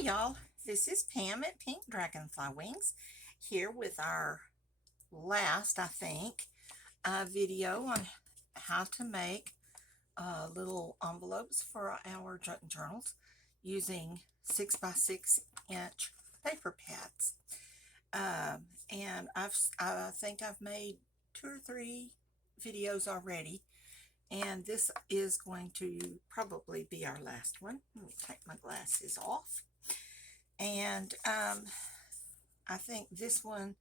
Hi y'all, this is Pam at Pink Dragonfly Wings here with our last, I think, video on how to make little envelopes for our junk journals using 6x6 inch paper pads. And I think I've made 2 or 3 videos already, and this is going to probably be our last one. Let me take my glasses off. And I think this one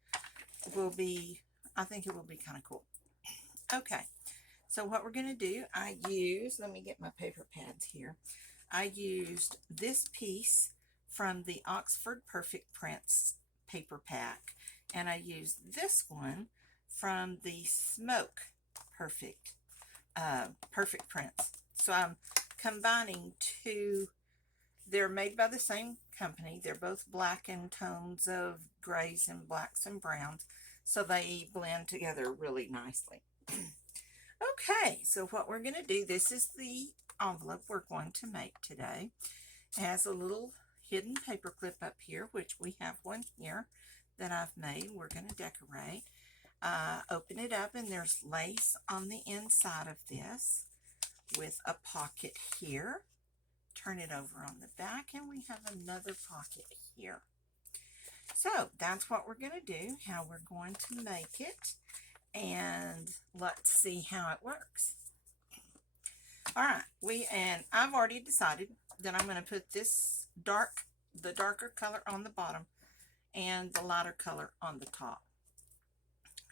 will be, I think it will be kind of cool. Okay, so what we're going to do, let me get my paper pads here. I used this piece from the Oxford Perfect Prints paper pack, and I used this one from the Smoke Perfect Prints. So I'm combining two. They're made by the same company. They're both black in tones of grays and blacks and browns, so they blend together really nicely. Okay, so what we're going to do, this is the envelope we're going to make today. It has a little hidden paper clip up here, which we have one here that I've made. We're going to decorate. Open it up, and there's lace on the inside of this with a pocket here. Turn it over on the back, and we have another pocket here. So that's what we're going to do, how we're going to make it, and let's see how it works. All right, and I've already decided that I'm going to put this the darker color on the bottom and the lighter color on the top.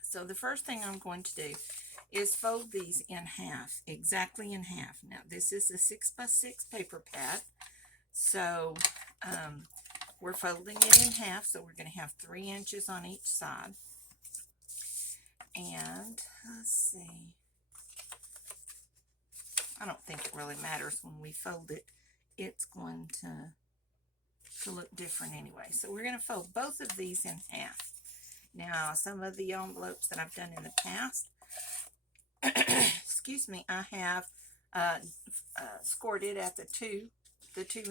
So the first thing I'm going to do is fold these in half, exactly in half. Now this is a 6x6 paper pad, so we're folding it in half, so we're going to have 3 inches on each side. And let's see, I don't think it really matters when we fold it. It's going to look different anyway. So we're going to fold both of these in half. Now, some of the envelopes that I've done in the past, excuse me, I have scored it at the 2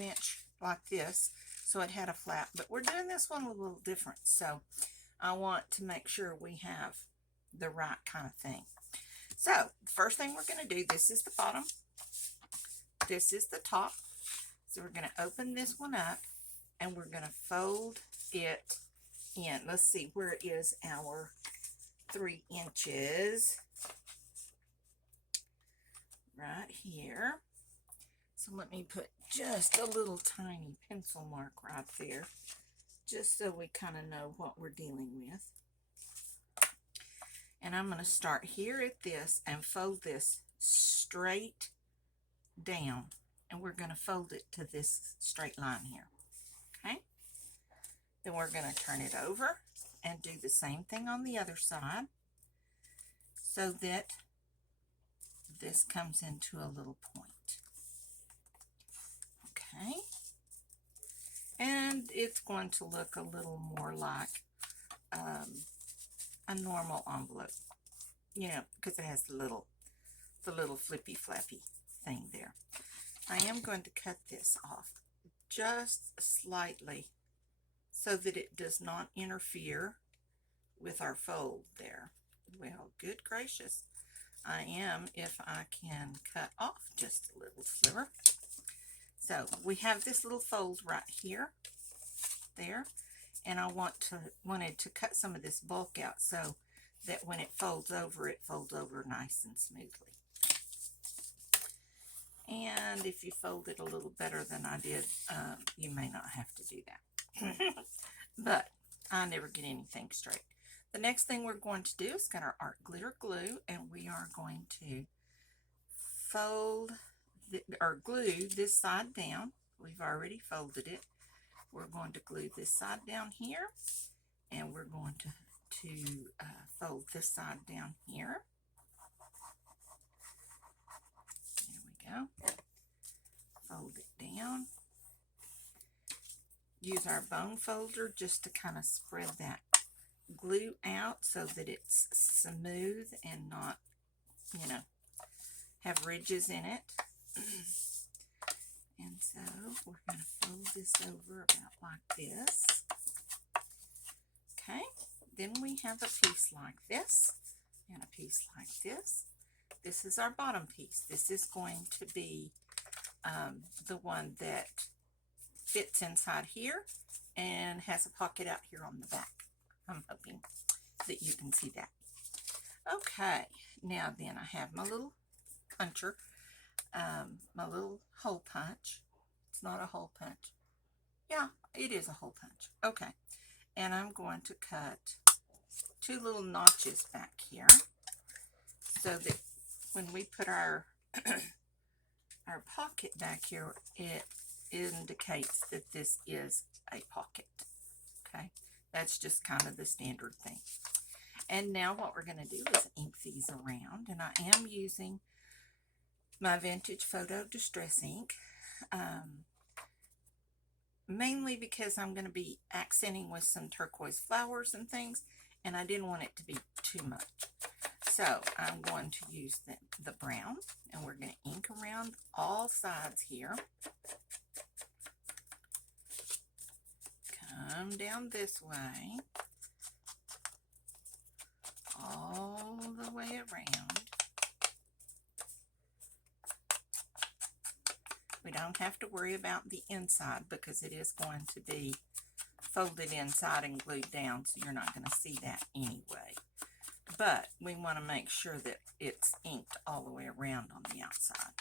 inch like this, so it had a flap. But we're doing this one a little different, so I want to make sure we have the right kind of thing. So the first thing we're going to do, this is the bottom, this is the top. So we're going to open this one up, and we're going to fold it in. Let's see, where is our 3 inches? Right here. So let me put just a little tiny pencil mark right there, just so we kind of know what we're dealing with. And I'm going to start here at this and fold this straight down, and we're going to fold it to this straight line here. Okay, then we're going to turn it over and do the same thing on the other side, so that this comes into a little point. Okay, and it's going to look a little more like a normal envelope, you know, because it has the little flippy flappy thing there. I am going to cut this off just slightly so that it does not interfere with our fold there. Well, good gracious, I am, if I can cut off just a little sliver. So we have this little fold right here, there, and I wanted to cut some of this bulk out so that when it folds over nice and smoothly. And if you fold it a little better than I did, you may not have to do that. But I never get anything straight. The next thing we're going to do is get our art glitter glue, and we are going to fold or glue this side down. We've already folded it. We're going to glue this side down here, and we're going to fold this side down here. There we go. Fold it down. Use our bone folder just to kind of spread that glue out so that it's smooth and not, you know, have ridges in it. And so we're going to fold this over about like this. Okay, then we have a piece like this and a piece like this. This is our bottom piece. This is going to be the one that fits inside here and has a pocket out here on the back. I'm hoping that you can see that. Okay, now then I have my little puncher, my little hole punch. It's not a hole punch. Yeah, it is a hole punch. Okay, and I'm going to cut 2 little notches back here so that when we put our our pocket back here, it indicates that this is a pocket. Okay, that's just kind of the standard thing. And now what we're going to do is ink these around, and I am using my Vintage Photo Distress ink, mainly because I'm going to be accenting with some turquoise flowers and things, and I didn't want it to be too much. So I'm going to use the brown, and we're going to ink around all sides here. Come down this way, all the way around. We don't have to worry about the inside because it is going to be folded inside and glued down, so you're not going to see that anyway. But we want to make sure that it's inked all the way around on the outside.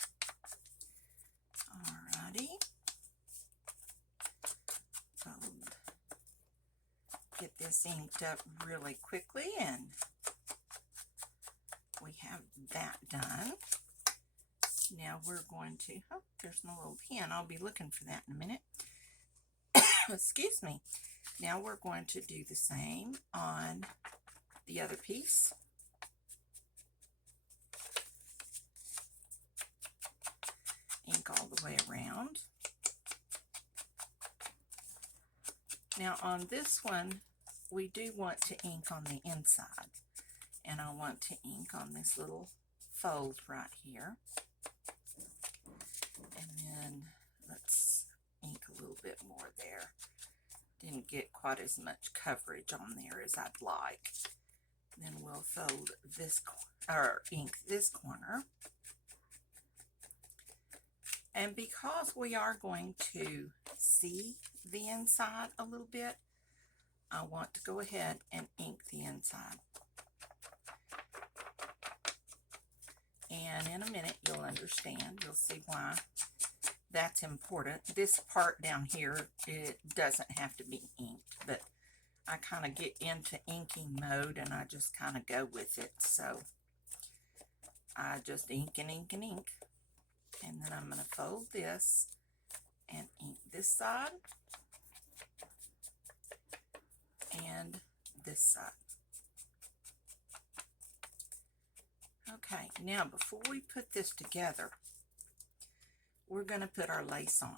Alrighty. Fold. Get this inked up really quickly, and we have that done. Now we're going to, oh, there's my little pen. I'll be looking for that in a minute. Excuse me. Now we're going to do the same on the other piece. Ink all the way around. Now on this one, we do want to ink on the inside. And I want to ink on this little fold right here. And then let's ink a little bit more there. Didn't get quite as much coverage on there as I'd like. Then we'll fold this, or ink this corner. And because we are going to see the inside a little bit, I want to go ahead and ink the inside. And in a minute you'll understand, you'll see why that's important. This part down here, it doesn't have to be inked, but I kind of get into inking mode and I just kind of go with it. So I just ink and ink and ink. And then I'm going to fold this and ink this side and this side. Okay, now before we put this together, we're going to put our lace on.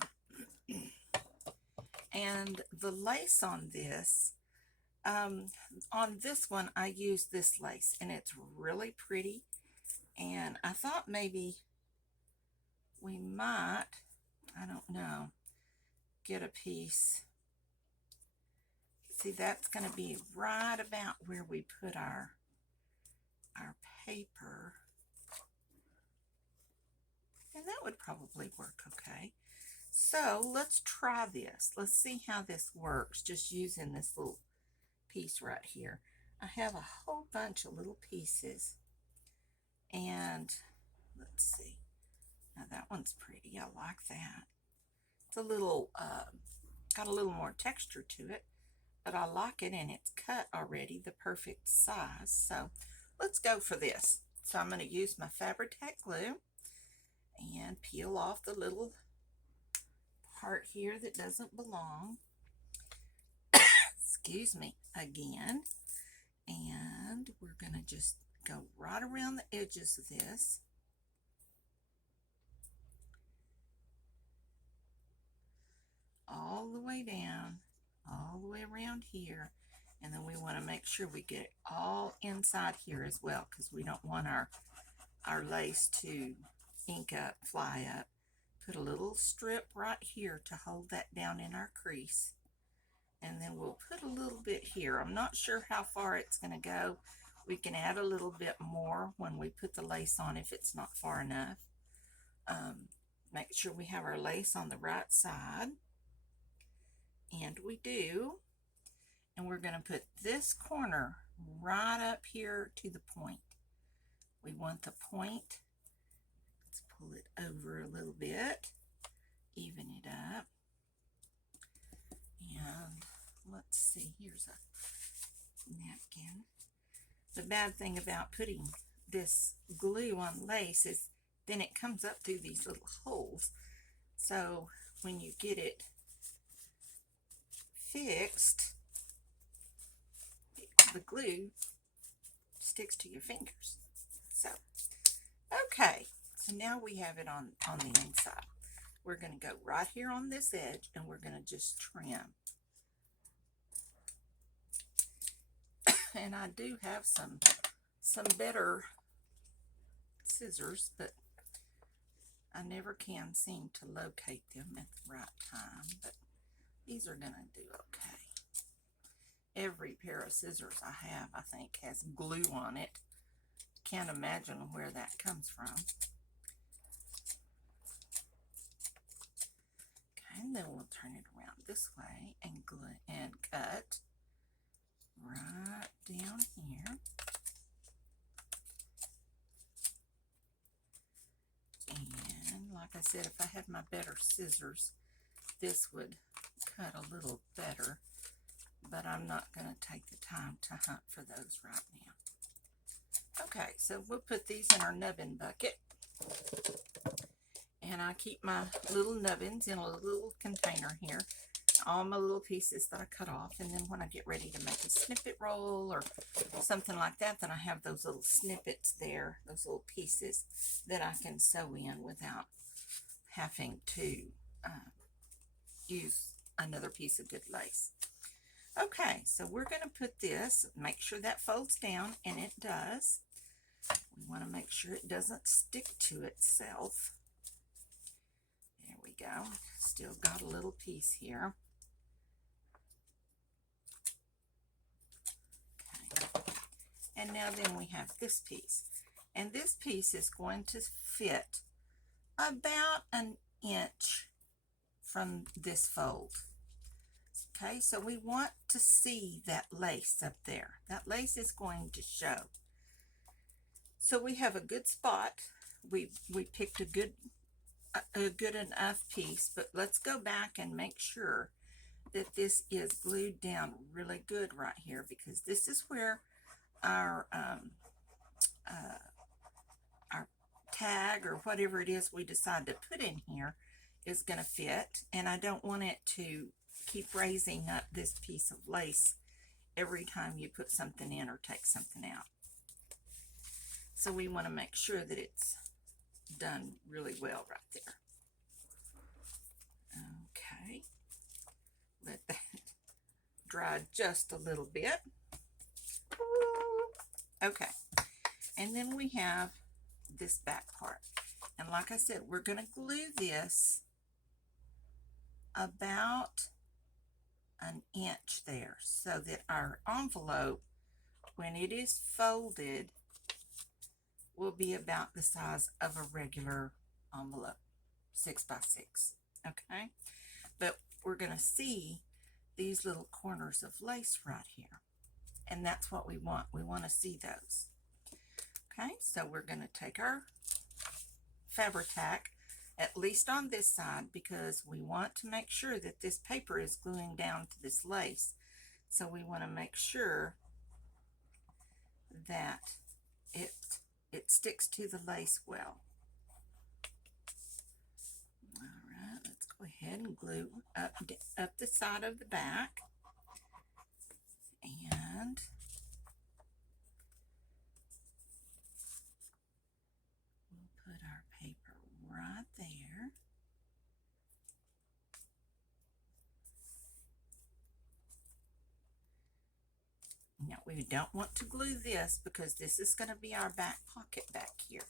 And the lace on this one, I use this lace, and it's really pretty. And I thought maybe we might, I don't know, get a piece. See, that's going to be right about where we put our paper. And that would probably work okay. So let's try this. Let's see how this works, just using this little piece right here. I have a whole bunch of little pieces, and let's see. Now that one's pretty. I like that. It's a little, got a little more texture to it, but I like it, and it's cut already the perfect size. So let's go for this. So I'm going to use my Fabri-Tac glue and peel off the little part here that doesn't belong. Excuse me again. And we're going to just go right around the edges of this. All the way down, all the way around here. And then we want to make sure we get it all inside here as well, because we don't want our lace to ink up, fly up. Put a little strip right here to hold that down in our crease. And then we'll put a little bit here. I'm not sure how far it's going to go. We can add a little bit more when we put the lace on if it's not far enough. Make sure we have our lace on the right side. And we do. And we're going to put this corner right up here to the point. We want the point. Let's pull it over a little bit. Even it up. And let's see, here's a napkin. The bad thing about putting this glue on lace is then it comes up through these little holes. So when you get it fixed, the glue sticks to your fingers. So, okay, so now we have it on the inside. We're going to go right here on this edge and we're going to just trim. And I do have some better scissors, but I never can seem to locate them at the right time, but these are going to do okay. Every pair of scissors I have, I think, has glue on it. Can't imagine where that comes from. Okay, and then we'll turn it around this way and glue and cut right down here. And like I said, if I had my better scissors, this would cut a little better, but I'm not going to take the time to hunt for those right now. Okay, so we'll put these in our nubbin bucket. And I keep my little nubbins in a little container here. All my little pieces that I cut off, and then when I get ready to make a snippet roll or something like that, then I have those little snippets there, those little pieces that I can sew in without having to use another piece of good lace. Okay, so we're going to put this, make sure that folds down, and it does. We want to make sure it doesn't stick to itself. There we go. Still got a little piece here. Okay. And now then we have this piece. And this piece is going to fit about an inch from this fold. Okay, so we want to see that lace up there. That lace is going to show. So we have a good spot. We picked a good enough piece, but let's go back and make sure that this is glued down really good right here, because this is where our tag or whatever it is we decide to put in here is going to fit, and I don't want it to keep raising up this piece of lace every time you put something in or take something out. So we want to make sure that it's done really well right there. Okay, let that dry just a little bit. Okay, and then we have this back part, and like I said, we're going to glue this about an inch there, so that our envelope, when it is folded, will be about the size of a regular envelope, 6 by 6. Okay, but we're going to see these little corners of lace right here, and that's what we want. We want to see those. Okay, so we're going to take our Fabri-Tac, at least on this side, because we want to make sure that this paper is gluing down to this lace. So we want to make sure that it sticks to the lace well. All right, let's go ahead and glue up the side of the back, and we'll put our paper right there. Now we don't want to glue this because this is going to be our back pocket back here.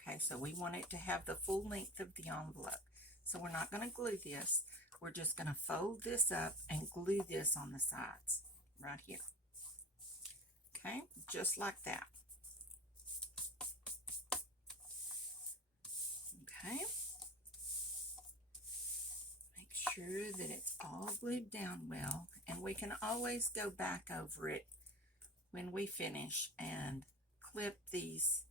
Okay, so we want it to have the full length of the envelope. So we're not going to glue this. We're just going to fold this up and glue this on the sides right here. Okay, just like that. Okay. Make sure that it's all glued down well, and we can always go back over it when we finish and clip these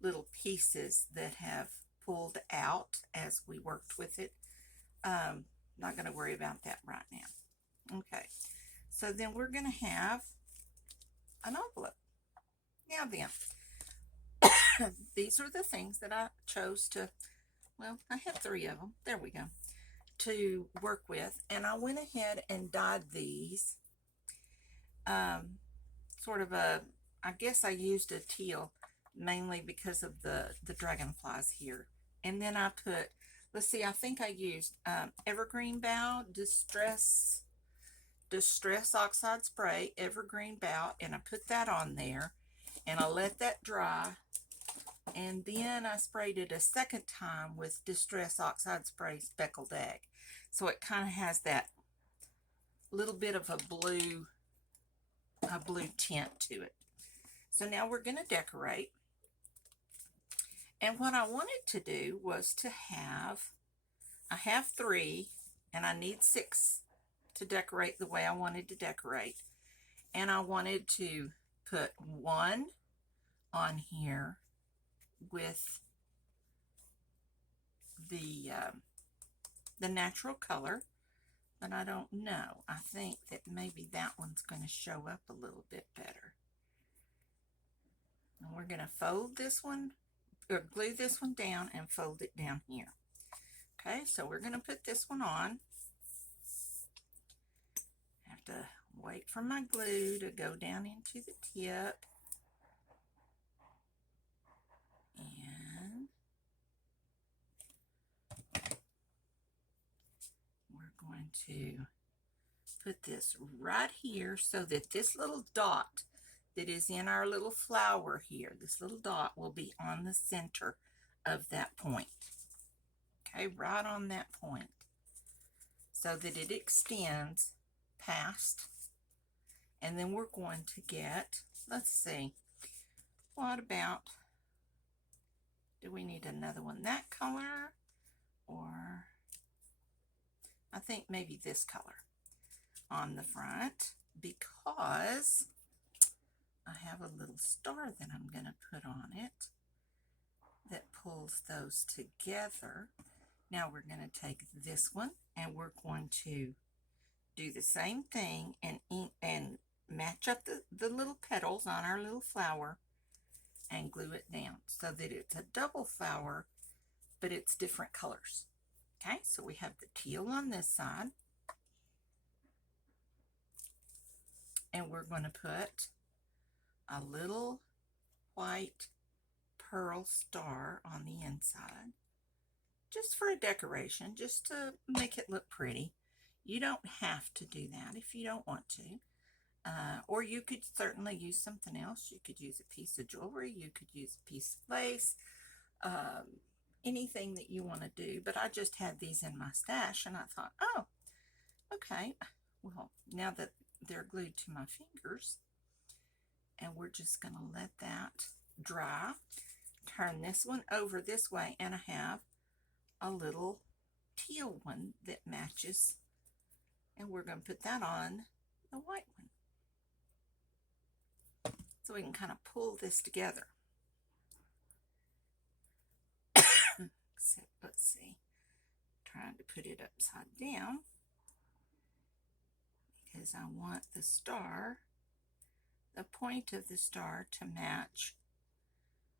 little pieces that have pulled out as we worked with it. Not going to worry about that right now. Okay, so then we're going to have an envelope. Now then, these are the things that I chose to, well, I have 3 of them. There we go. To work with, and I went ahead and dyed these sort of a, I guess I used a teal mainly because of the dragonflies here. And then I put, let's see, I think I used evergreen bough distress oxide spray, evergreen bough, and I put that on there and I let that dry, and then I sprayed it a second time with distress oxide spray speckled egg, so it kind of has that little bit of a blue tint to it. So now we're going to decorate, and what I wanted to do was to have, I have 3 and I need 6 to decorate the way I wanted to decorate, and I wanted to put 1 on here with the natural color, but I don't know. I think that maybe that one's going to show up a little bit better. And we're going to fold this one, or glue this one down and fold it down here. Okay, so we're going to put this one on. I have to wait for my glue to go down into the tip. And we're going to put this right here so that this little dot that is in our little flower here, this little dot will be on the center of that point. Okay, right on that point, so that it extends past. And then we're going to get, let's see, what about, do we need another one that color, or I think maybe this color on the front, because I have a little star that I'm going to put on it that pulls those together. Now we're going to take this one and we're going to do the same thing and match up the little petals on our little flower and glue it down so that it's a double flower, but it's different colors. Okay, so we have the teal on this side, and we're going to put a little white pearl star on the inside, just for a decoration, just to make it look pretty. You don't have to do that if you don't want to. Or you could certainly use something else. You could use a piece of jewelry. You could use a piece of lace. Anything that you want to do. But I just had these in my stash and I thought, oh, okay. Well, now that they're glued to my fingers, and we're just going to let that dry. Turn this one over this way, and I have a little teal one that matches, and we're going to put that on the white one. So we can kind of pull this together. Except, let's see, trying to put it upside down because I want the star, the point of the star, to match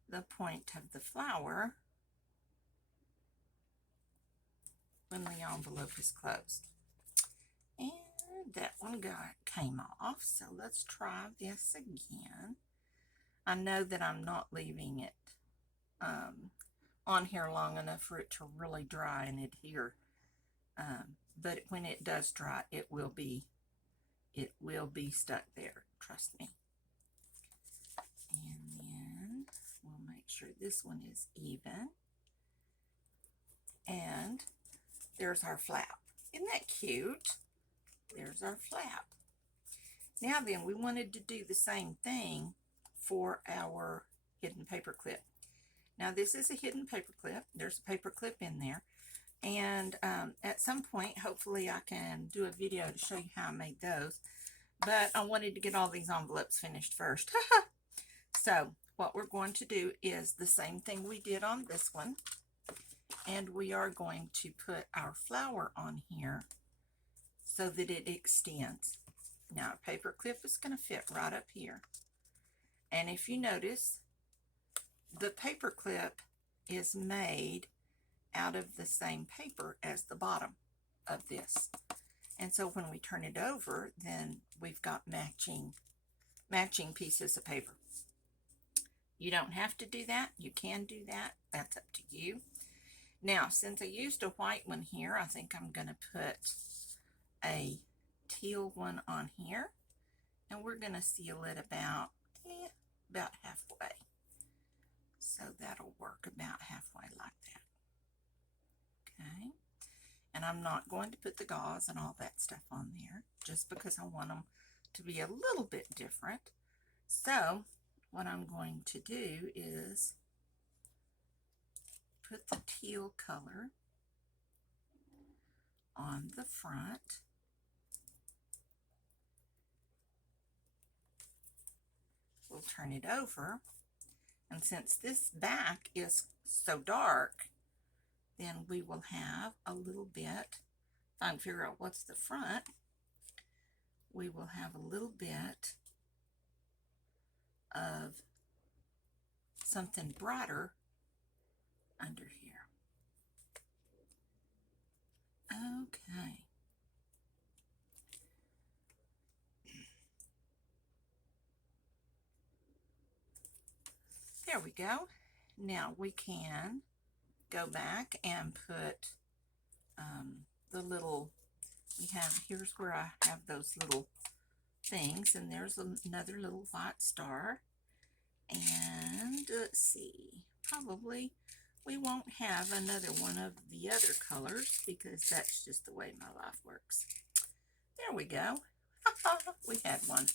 the point of the flower when the envelope is closed. And that one came off, so let's try this again. I know that I'm not leaving it on here long enough for it to really dry and adhere, but when it does dry, it will be stuck there, trust me. And then we'll make sure this one is even, and there's our flap. Isn't that cute? There's our flap. Now then, we wanted to do the same thing for our hidden paper clip. Now this is a hidden paper clip. There's a paper clip in there. And at some point, hopefully I can do a video to show you how I made those. But I wanted to get all these envelopes finished first. So what we're going to do is the same thing we did on this one. And we are going to put our flower on here so that it extends. Now a paper clip is going to fit right up here. And if you notice, the paper clip is made out of the same paper as the bottom of this. And so when we turn it over, then we've got matching pieces of paper. You don't have to do that. You can do that. That's up to you. Now, since I used a white one here, I think I'm going to put a teal one on here. And we're going to seal it about halfway. So that'll work about halfway like that. Okay. And I'm not going to put the gauze and all that stuff on there just because I want them to be a little bit different. So what I'm going to do is put the teal color on the front. We'll turn it over. And since this back is so dark, then we will have a little bit, if I can figure out what's the front, we will have a little bit of something brighter under here. Okay. There we go. Now we can go back and put the little, here's where I have those little things, and there's another little white star. And let's see, probably we won't have another one of the other colors because that's just the way my life works. There we go. We had one.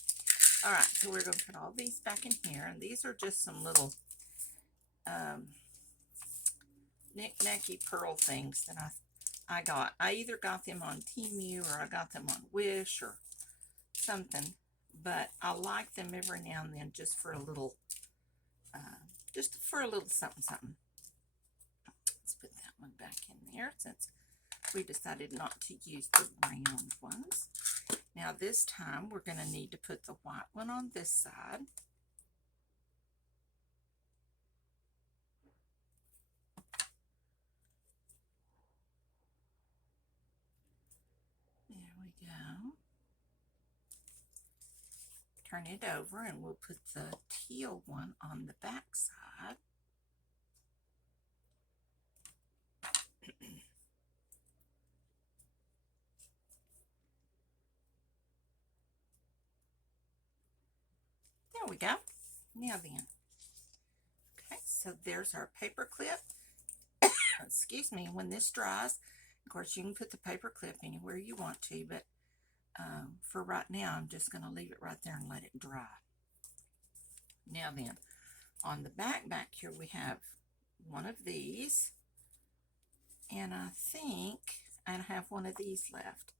All right, so we're going to put all these back in here, and these are just some little knick-knacky pearl things that I got. I either got them on Temu or I got them on Wish or something, but I like them every now and then just for a little something something. Let's put that one back in there since we decided not to use the round ones. Now this time we're going to need to put the white one on this side. There we go. Turn it over and we'll put the teal one on the back side. There we go. Now then. Okay, so there's our paper clip. Excuse me, when this dries, of course you can put the paper clip anywhere you want to, but for right now I'm just going to leave it right there and let it dry. Now then, on the back here we have one of these, and I think I have one of these left.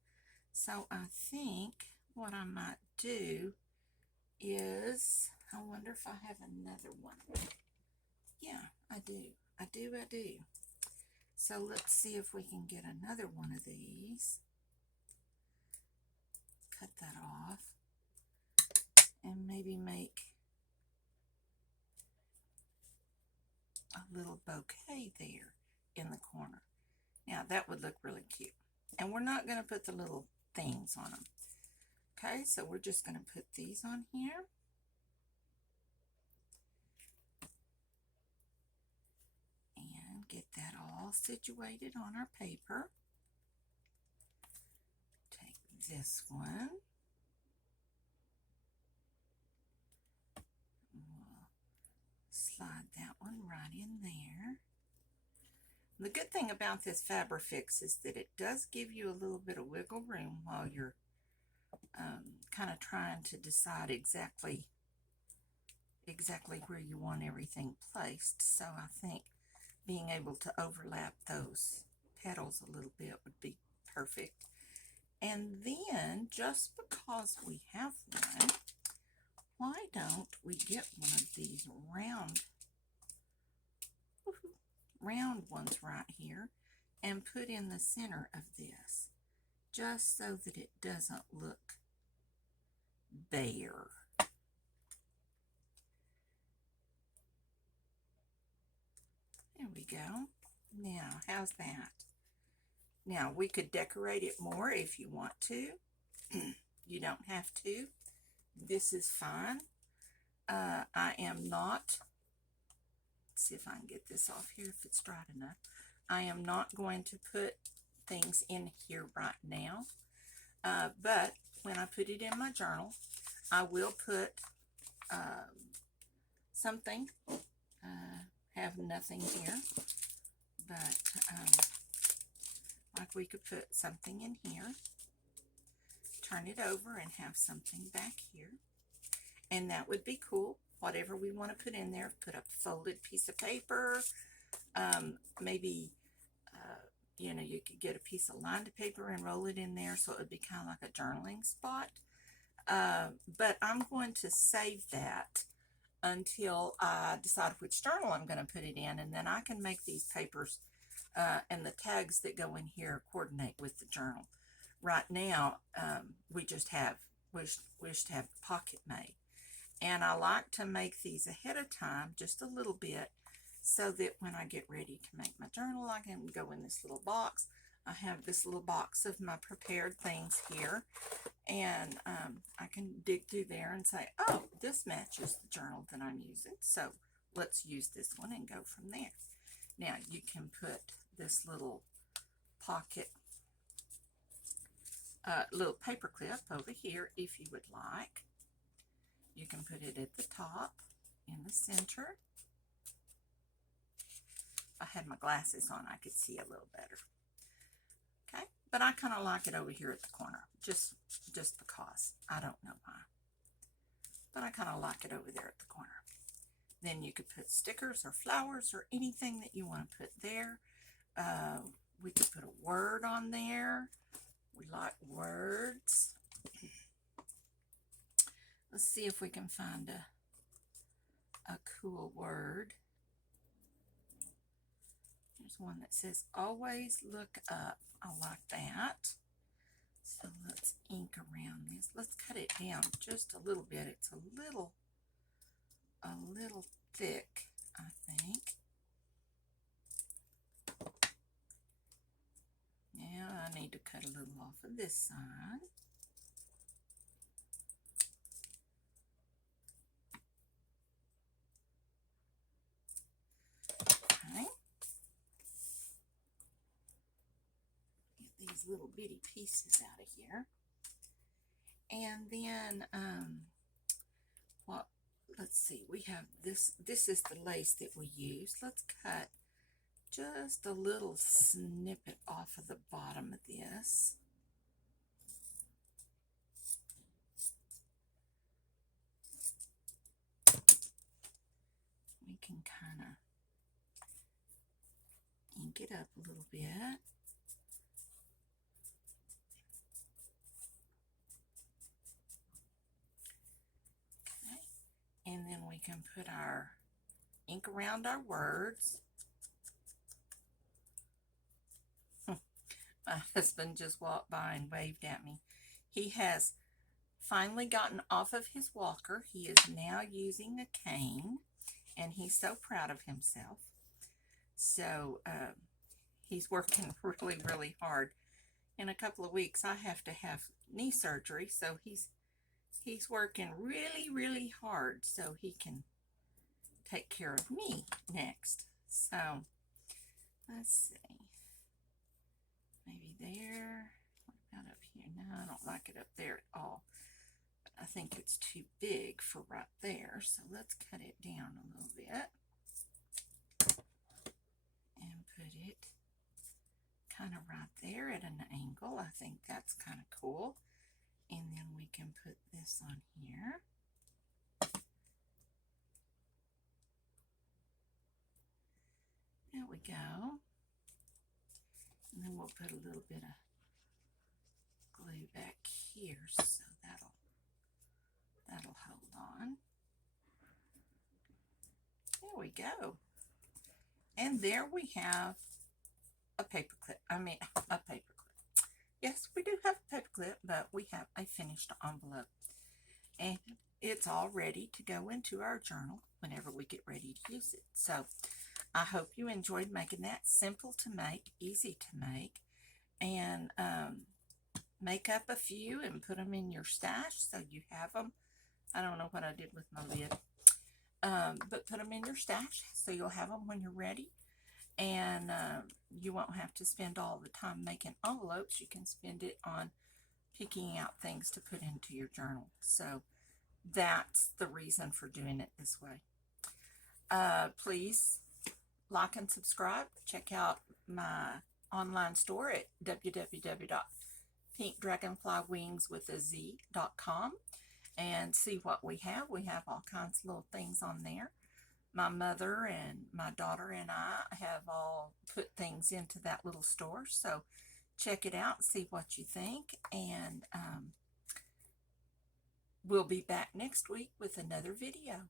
So I think what I might do is, I wonder if I have another one. Yeah, I do. So let's see if we can get another one of these. Cut that off and maybe make a little bouquet there in the corner. Now that would look really cute. And we're not going to put the little things on them. Okay, so we're just going to put these on here. And get that all situated on our paper. Take this one. We'll slide that one right in there. The good thing about this Fabrifix is that it does give you a little bit of wiggle room while you're kind of trying to decide exactly where you want everything placed. So I think being able to overlap those petals a little bit would be perfect. And then, just because we have one, why don't we get one of these round ones right here and put in the center of this, just so that it doesn't look bare. There we go. Now, how's that? Now, we could decorate it more if you want to. You don't have to. This is fine. I am not, let's see if I can get this off here if it's dry enough. I am not going to put things in here right now. But when I put it in my journal, I will put something. Have nothing here, but like we could put something in here, turn it over and have something back here, and that would be cool. Whatever we want to put in there, put a folded piece of paper, maybe you know, you could get a piece of lined paper and roll it in there so it would be kind of like a journaling spot. But I'm going to save that until I decide which journal I'm going to put it in, and then I can make these papers and the tags that go in here coordinate with the journal. Right now, we just wish to have the pocket made, and I like to make these ahead of time just a little bit, so that when I get ready to make my journal, I can go in this little box. I have this little box of my prepared things here, and I can dig through there and say, oh, this matches the journal that I'm using, so let's use this one and go from there. Now, you can put this little pocket, little paper clip over here if you would like. You can put it at the top, in the center. If I had my glasses on, I could see a little better. Okay, but I kind of like it over here at the corner, just because. I don't know why, but I kind of like it over there at the corner. Then you could put stickers or flowers or anything that you want to put there. We could put a word on there. We like words. Let's see if we can find a cool word. There's one that says, always look up. I like that. So let's ink around this. Let's cut it down just a little bit. It's a little thick, I think. Now I need to cut a little off of this side. Okay. Get these little bitty pieces out of here. And then, let's see, we have this. This is the lace that we use. Let's cut just a little snippet off of the bottom of this. We can kind of ink it up a little bit. Okay. And then we can put our ink around our words. My husband just walked by and waved at me. He has finally gotten off of his walker. He is now using a cane, and he's so proud of himself. So he's working really, really hard. In a couple of weeks, I have to have knee surgery, so he's working really, really hard so he can take care of me next. So let's see. Maybe there. What about up here? No, I don't like it up there at all. But I think it's too big for right there. So let's cut it down a little bit and put it kind of right there at an angle. I think that's kind of cool. And then we can put this on here. There we go. And then we'll put a little bit of glue back here, so that'll hold on. There we go. And there we have a paper clip. A paper clip. Yes, we do have a paper clip, but we have a finished envelope. And it's all ready to go into our journal whenever we get ready to use it. So I hope you enjoyed making that. Simple to make, easy to make. And make up a few and put them in your stash so you have them. I don't know what I did with my lid. But put them in your stash so you'll have them when you're ready. And you won't have to spend all the time making envelopes. You can spend it on picking out things to put into your journal. So that's the reason for doing it this way. Please like and subscribe. Check out my online store at www.pinkdragonflywingswithaz.com and see what we have. We have all kinds of little things on there. My mother and my daughter and I have all put things into that little store, so check it out, see what you think, and we'll be back next week with another video.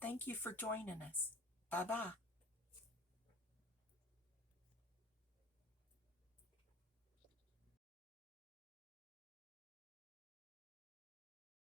Thank you for joining us. Bye-bye.